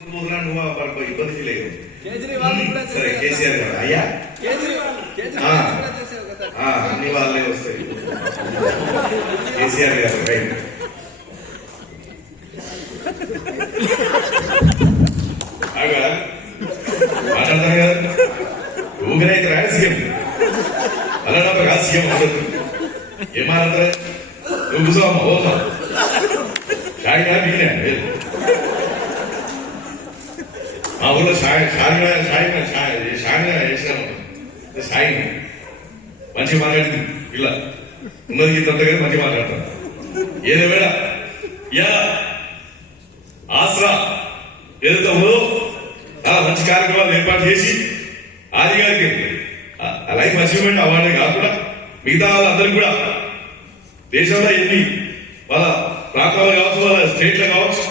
మొదలా నువ్వు వాళ్ళ ఇబ్బంది ఫీల్ అయ్యావు కేజ్రీవాల్ కూడా సరే కేసీఆర్ గారు అయ్యా? అన్ని వాళ్ళే వస్తాయి. కేసీఆర్ గారు రైట్. ఆగా మాట్లాడతారు కదా? ఊగనైతే రాజకీయం అలా రాజకీయం ఉండదు. ఏం మాట్లాడతారు? నువ్వు కూర్చోమ్మా మా ఊళ్ళో సాయి సాయి సాయి సాయి షాయినా వేసాను. సాయి మంచిగా మాట్లాడింది ఇలా ఉన్నది ఇంత కానీ మంచిగా మాట్లాడతాను ఏదేమైనా యా. ఆసరా. ఏదైతే ఉందో చాలా మంచి కార్యక్రమాలు ఏర్పాటు చేసి ఆది గారికి లైఫ్ అచీవ్మెంట్ అవార్డే కాకుండా మిగతా వాళ్ళందరికీ కూడా దేశంలో ఎన్ని వాళ్ళ ప్రాంతాలు కావచ్చు వాళ్ళ స్టేట్లో కావచ్చు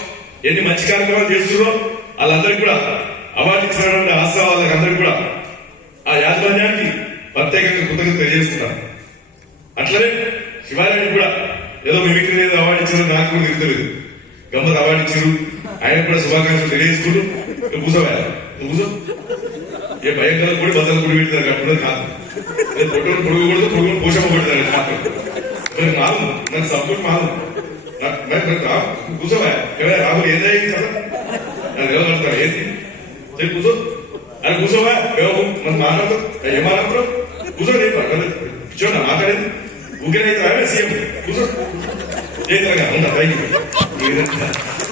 ఎన్ని మంచి కార్యక్రమాలు చేస్తున్నారో వాళ్ళందరికీ కూడా అవార్డు ఇచ్చినటువంటి ఆశ వాళ్ళకి అందరికీ కూడా ఆ యాజమాన్యానికి ప్రత్యేకంగా కృతజ్ఞత తెలియజేస్తున్నాను. అట్లనే శివారెడ్డి కూడా ఏదో మిమిక్రీ లేదు అవార్డు ఇచ్చారు నాకు కూడా తెలియదు. గమ్మత్ అవార్డు ఇచ్చారు. ఆయన కూడా శుభాకాంక్షలు తెలియజేసుకుంటూ నువ్వు కూసో ఏ భయంకర కూడా బదలు కూడా పెడతారు కాబట్టి కాదు. నేను పొట్టును పొడుగుకూడదు పొడుగును పోషమ్మ పెడతారు నాకు మాలు నాకు సపోర్ట్ మాలు నాకు మరి మరి ఎవరైనా రాహుల్ ఏం కదా 되게 웃어? 나는 무서워요. 내가 뭐, 말하고, 얘 말하고, 웃어, 얘 말하고. 저는 아까는 우겨내다 알았어요. 웃어. 얘들아, 안 온다, 다행이다.